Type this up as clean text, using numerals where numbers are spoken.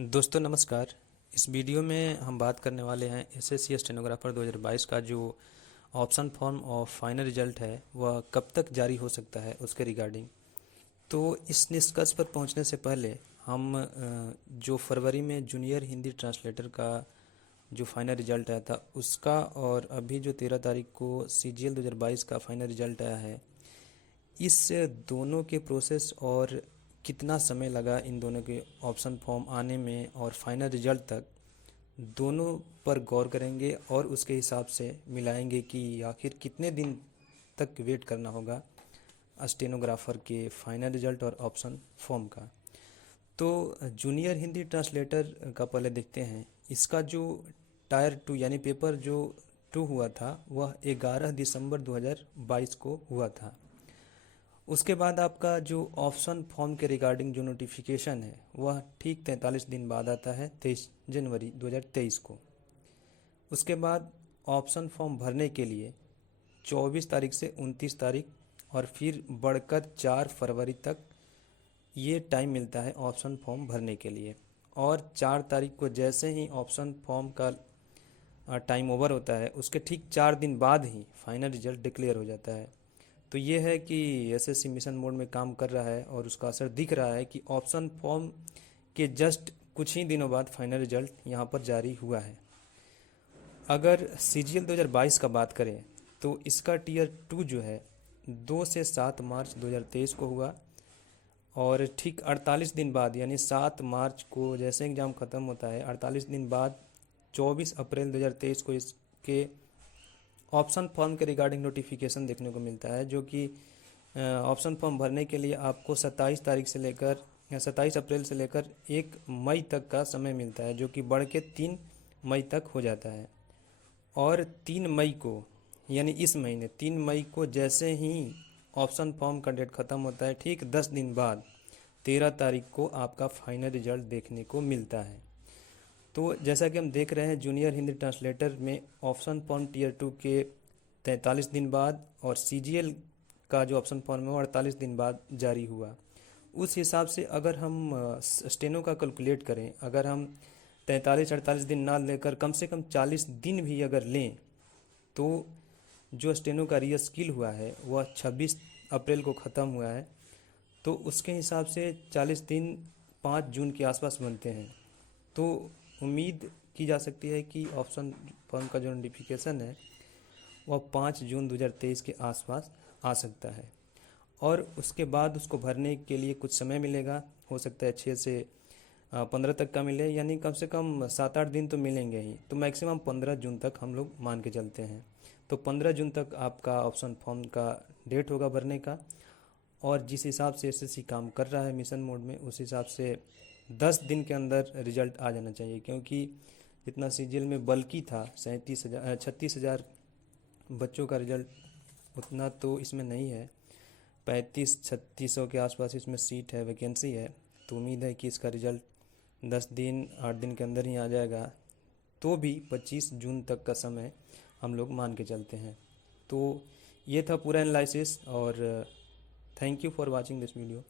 दोस्तों नमस्कार। इस वीडियो में हम बात करने वाले हैं एसएससी स्टेनोग्राफर 2022 का जो ऑप्शन फॉर्म और फाइनल रिजल्ट है वह कब तक जारी हो सकता है उसके रिगार्डिंग। तो इस निष्कर्ष पर पहुंचने से पहले हम जो फरवरी में जूनियर हिंदी ट्रांसलेटर का जो फाइनल रिजल्ट आया था उसका और अभी जो 13 तारीख को सीजीएल 2022 का फाइनल रिजल्ट आया है, इस दोनों के प्रोसेस और कितना समय लगा इन दोनों के ऑप्शन फॉर्म आने में और फाइनल रिजल्ट तक, दोनों पर गौर करेंगे और उसके हिसाब से मिलाएंगे कि आखिर कितने दिन तक वेट करना होगा स्टेनोग्राफर के फाइनल रिजल्ट और ऑप्शन फॉर्म का। तो जूनियर हिंदी ट्रांसलेटर का पहले देखते हैं। इसका जो टायर 2 यानी पेपर जो 2 हुआ था वह 11 दिसंबर 2022 को हुआ था। उसके बाद आपका जो ऑप्शन फॉर्म के रिगार्डिंग जो नोटिफिकेशन है वह ठीक 43 दिन बाद आता है, 23 जनवरी 2023 को। उसके बाद ऑप्शन फॉर्म भरने के लिए 24 तारीख से 29 तारीख और फिर बढ़कर 4 फरवरी तक ये टाइम मिलता है ऑप्शन फॉर्म भरने के लिए। और 4 तारीख को जैसे ही ऑप्शन फॉर्म का टाइम ओवर होता है उसके ठीक 4 दिन बाद ही फाइनल रिजल्ट डिक्लेयर हो जाता है। तो ये है कि एसएससी मिशन मोड में काम कर रहा है और उसका असर दिख रहा है कि ऑप्शन फॉर्म के जस्ट कुछ ही दिनों बाद फाइनल रिजल्ट यहाँ पर जारी हुआ है। अगर सीजीएल 2022 का बात करें तो इसका टीयर 2 जो है 2 से 7 मार्च 2023 को हुआ और ठीक 48 दिन बाद यानी 7 मार्च को जैसे एग्ज़ाम ख़त्म होता है 48 दिन बाद 24 अप्रैल 2023 को इसके ऑप्शन फॉर्म के रिगार्डिंग नोटिफिकेशन देखने को मिलता है, जो कि ऑप्शन फॉर्म भरने के लिए आपको 27 तारीख से लेकर 27 अप्रैल से लेकर 1 मई तक का समय मिलता है, जो कि बढ़ के 3 मई तक हो जाता है। और 3 मई को यानी इस महीने 3 मई को जैसे ही ऑप्शन फॉर्म का डेट ख़त्म होता है ठीक 10 दिन बाद 13 तारीख को आपका फाइनल रिजल्ट देखने को मिलता है। तो जैसा कि हम देख रहे हैं जूनियर हिंदी ट्रांसलेटर में ऑप्शन फॉर्म टीयर 2 के 43 दिन बाद और सीजीएल का जो ऑप्शन फॉर्म है वो 48 दिन बाद जारी हुआ। उस हिसाब से अगर हम स्टेनो का कैलकुलेट करें, अगर हम 43-48 दिन ना लेकर कम से कम 40 दिन भी अगर लें तो जो स्टेनो का रीस्किल हुआ है वह 26 अप्रैल को ख़त्म हुआ है। तो उसके हिसाब से 40 दिन 5 जून के आसपास बनते हैं। तो उम्मीद की जा सकती है कि ऑप्शन फॉर्म का जो नोटिफिकेशन है वह 5 जून 2023 के आसपास आ सकता है और उसके बाद उसको भरने के लिए कुछ समय मिलेगा। हो सकता है 6 से 15 तक का मिले, यानी कम से कम 7-8 दिन तो मिलेंगे ही। तो मैक्सिमम 15 जून तक हम लोग मान के चलते हैं। तो 15 जून तक आपका ऑप्शन फॉर्म का डेट होगा भरने का। और जिस हिसाब से एसएससी काम कर रहा है मिशन मोड में, उस हिसाब से 10 दिन के अंदर रिजल्ट आ जाना चाहिए, क्योंकि जितना सीजीएल में बल्कि था 36,000 बच्चों का रिजल्ट उतना तो इसमें नहीं है। 35-3600 के आसपास इसमें सीट है, वैकेंसी है। तो उम्मीद है कि इसका रिजल्ट 10 दिन 8 दिन के अंदर ही आ जाएगा। तो भी 25 जून तक का समय हम लोग मान के चलते हैं। तो ये था पूरा एनालिसिस और thank you for watching this video.